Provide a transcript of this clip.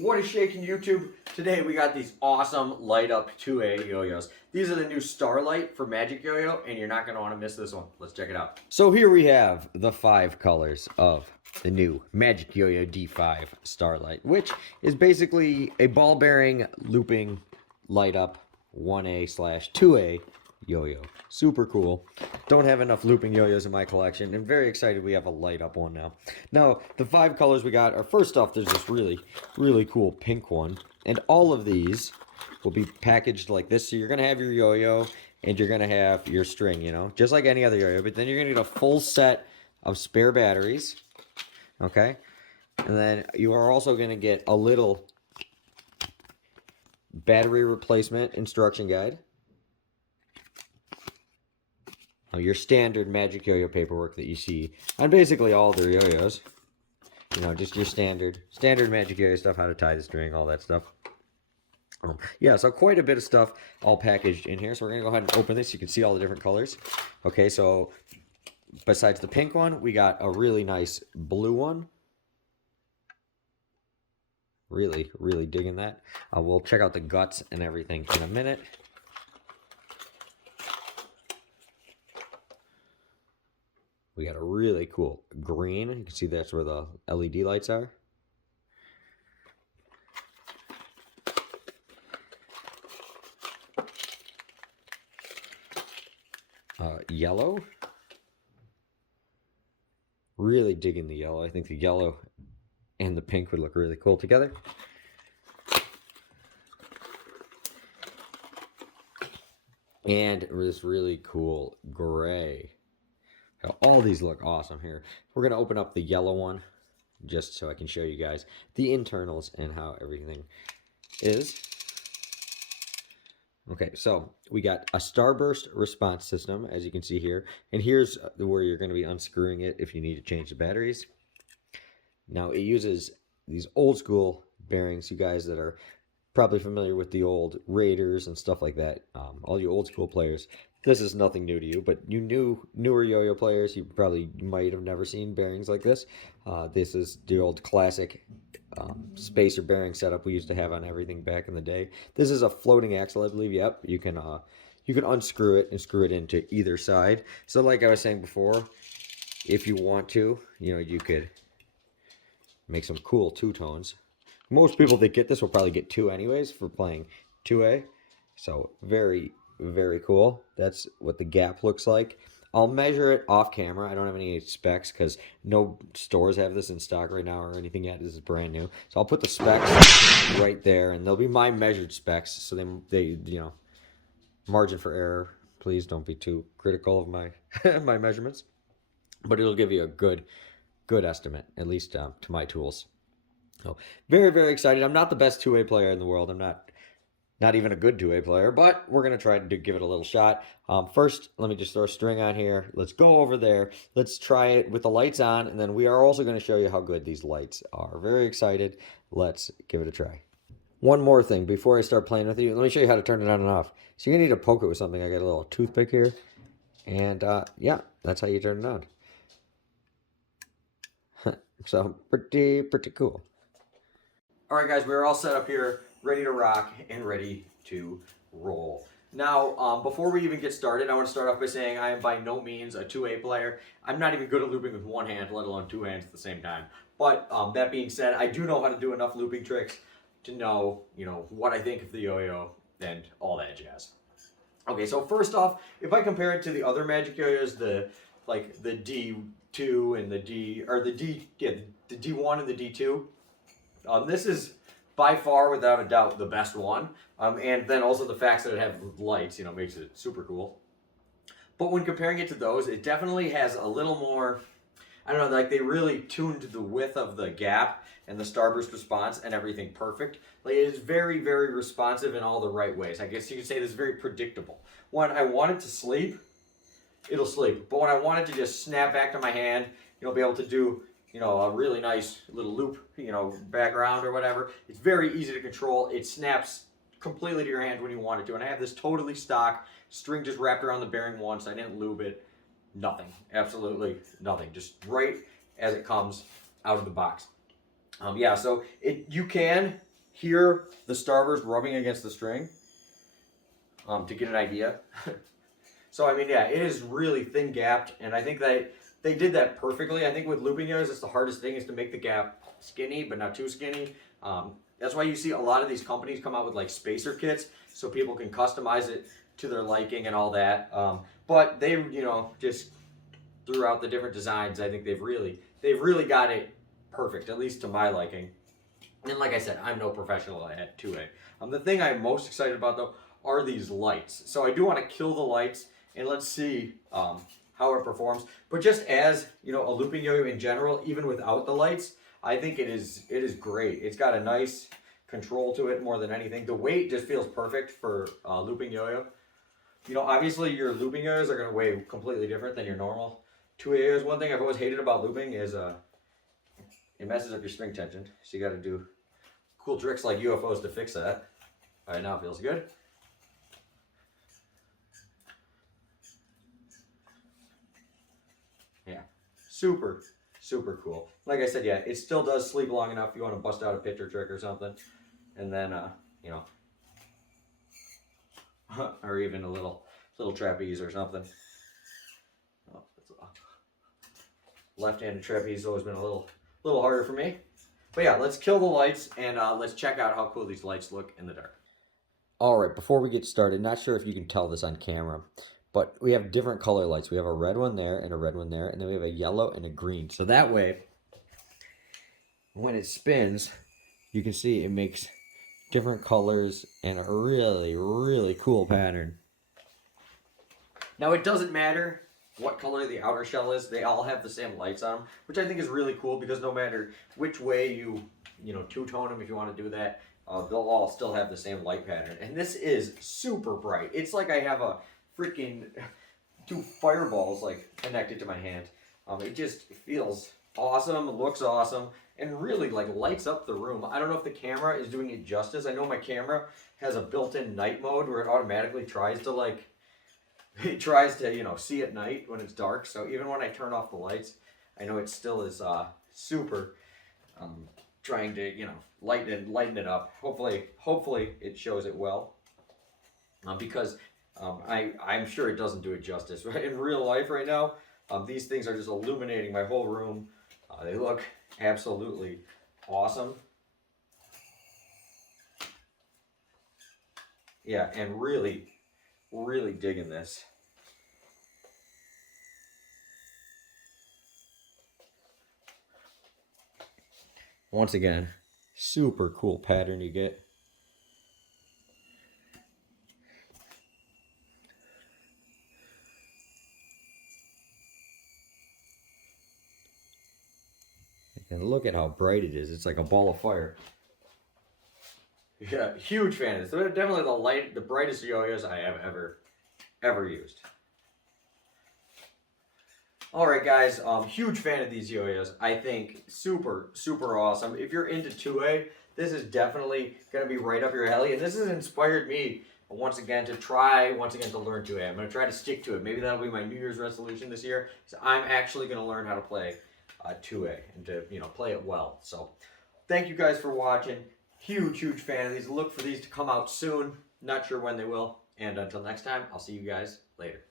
What is shaking YouTube? Today we got these awesome light up 2A yo-yos. These are the new Starlight for Magic Yo-Yo, and you're not going to want to miss this one. Let's check it out. So here we have the 5 colors of the new Magic Yo-Yo D5 Starlight, which is basically a ball bearing looping light up 1A/2A yo-yo. Super cool. Don't have enough looping yo-yos in my collection, and very excited we have a light up one now. Now, the 5 colors we got are, first off, there's this really cool pink one, and all of these will be packaged like this. So you're gonna have your yo-yo and you're gonna have your string, you know, just like any other yo-yo, but then you're gonna get a full set of spare batteries, okay? And then you are also gonna get a little battery replacement instruction guide. Your standard Magic Yo-Yo paperwork that you see on basically all their yo-yos. You know, just your standard Magic Yo-Yo stuff, how to tie the string, all that stuff. Yeah, so quite a bit of stuff all packaged in here. So we're going to go ahead and open this. So you can see all the different colors. Okay, so besides the pink one, we got a really nice blue one. Really digging that. We'll check out the guts and everything in a minute. We got a really cool green. You can see that's where the LED lights are. Yellow. Really digging the yellow. I think the yellow and the pink would look really cool together. And this really cool gray. All these look awesome here. We're going to open up the yellow one just so I can show you guys the internals and how everything is. Okay, so we got a starburst response system, as you can see here. And here's where you're going to be unscrewing it if you need to change the batteries. Now, it uses these old school bearings, you guys that are probably familiar with the old Raiders and stuff like that. All you old school players. This is nothing new to you, but you newer yo-yo players, you probably might have never seen bearings like this. This is the old classic spacer bearing setup we used to have on everything back in the day. This is a floating axle, I believe. Yep, you can unscrew it and screw it into either side. So like I was saying before, if you want to, you know, you could make some cool two-tones. Most people that get this will probably get 2 anyways for playing 2A. So very cool. That's what the gap looks like. I'll measure it off camera. I don't have any specs because no stores have this in stock right now or anything yet. This is brand new. So I'll put the specs right there, and they'll be my measured specs. So they you know, margin for error. Please don't be too critical of my my measurements. But it'll give you a good estimate, at least to my tools. So very excited. I'm not the best 2A player in the world. I'm not even a good 2A player, but we're going to try to give it a little shot. First, let me just throw a string on here. Let's go over there. Let's try it with the lights on, and then we are also going to show you how good these lights are. Very excited. Let's give it a try. One more thing before I start playing with you. Let me show you how to turn it on and off. So you're going to need to poke it with something. I got a little toothpick here. And yeah, that's how you turn it on. So pretty cool. All right, guys, we're all set up here, ready to rock and ready to roll. Now, before we even get started, I want to start off by saying I am by no means a 2A player. I'm not even good at looping with one hand, let alone 2 hands at the same time. But that being said, I do know how to do enough looping tricks to know, you know, what I think of the yo-yo and all that jazz. Okay, so first off, if I compare it to the other Magic Yo-Yos, the D2 and the D1 and the D2. This is by far, without a doubt, the best one. And then also the fact that it has lights, you know, makes it super cool. But when comparing it to those, it definitely has a little more, I don't know, like they really tuned the width of the gap and the starburst response and everything perfect. Like it is very responsive in all the right ways. I guess you could say this is very predictable. When I want it to sleep, it'll sleep. But when I want it to just snap back to my hand, you know, be able to do, you know, a really nice little loop, you know, background or whatever. It's very easy to control. It snaps completely to your hand when you want it to. And I have this totally stock string just wrapped around the bearing once. I didn't lube it. Nothing. Absolutely nothing. Just right as it comes out of the box. Yeah, so you can hear the starburst rubbing against the string to get an idea. So, I mean, yeah, it is really thin gapped, and I think that they did that perfectly. I think with looping yo-yos, it's the hardest thing is to make the gap skinny, but not too skinny. That's why you see a lot of these companies come out with like spacer kits, so people can customize it to their liking and all that. But they, you know, just throughout the different designs, I think they've really got it perfect, at least to my liking. And like I said, I'm no professional at 2A. The thing I'm most excited about though are these lights. So I do want to kill the lights and let's see how it performs. But just as, you know, a looping yo-yo in general, even without the lights, I think it is great. It's got a nice control to it more than anything. The weight just feels perfect for looping yo-yo. You know, obviously your looping yo-yos are going to weigh completely different than your normal 2A yo-yos. One thing I've always hated about looping is it messes up your string tension. So you got to do cool tricks like UFOs to fix that. All right, now it feels good. Yeah, super cool. Like I said, yeah, it still does sleep long enough if you want to bust out a picture trick or something. And then, you know, or even a little trapeze or something. Oh, left-handed trapeze has always been a little harder for me. But yeah, let's kill the lights and let's check out how cool these lights look in the dark. All right, before we get started, not sure if you can tell this on camera, but we have different color lights. We have a red one there and a red one there, and then we have a yellow and a green. So that way, when it spins, you can see it makes different colors and a really cool pattern. Now it doesn't matter what color the outer shell is, they all have the same lights on them, which I think is really cool because no matter which way you know, two-tone them if you want to do that, they'll all still have the same light pattern. And this is super bright. It's like I have a freaking 2 fireballs like connected to my hand. It just feels awesome, looks awesome, and really like lights up the room. I don't know if the camera is doing it justice. I know my camera has a built-in night mode where it automatically tries to like, you know, see at night when it's dark. So even when I turn off the lights, I know it still is super trying to, you know, lighten it up. Hopefully it shows it well. Because I'm sure it doesn't do it justice. Right in real life right now, these things are just illuminating my whole room. They look absolutely awesome. Yeah, and really digging this. Once again, super cool pattern you get. And look at how bright it is. It's like a ball of fire. Yeah, huge fan of this. They're definitely the brightest yo-yos I have ever used. All right, guys, huge fan of these yo-yos. I think super awesome. If you're into 2A, this is definitely going to be right up your alley. And this has inspired me once again to learn 2A. I'm going to try to stick to it. Maybe that'll be my New Year's resolution this year. So I'm actually going to learn how to play 2A and to, you know, play it well. So thank you guys for watching. Huge fan of these. Look for these to come out soon. Not sure when they will. And until next time, I'll see you guys later.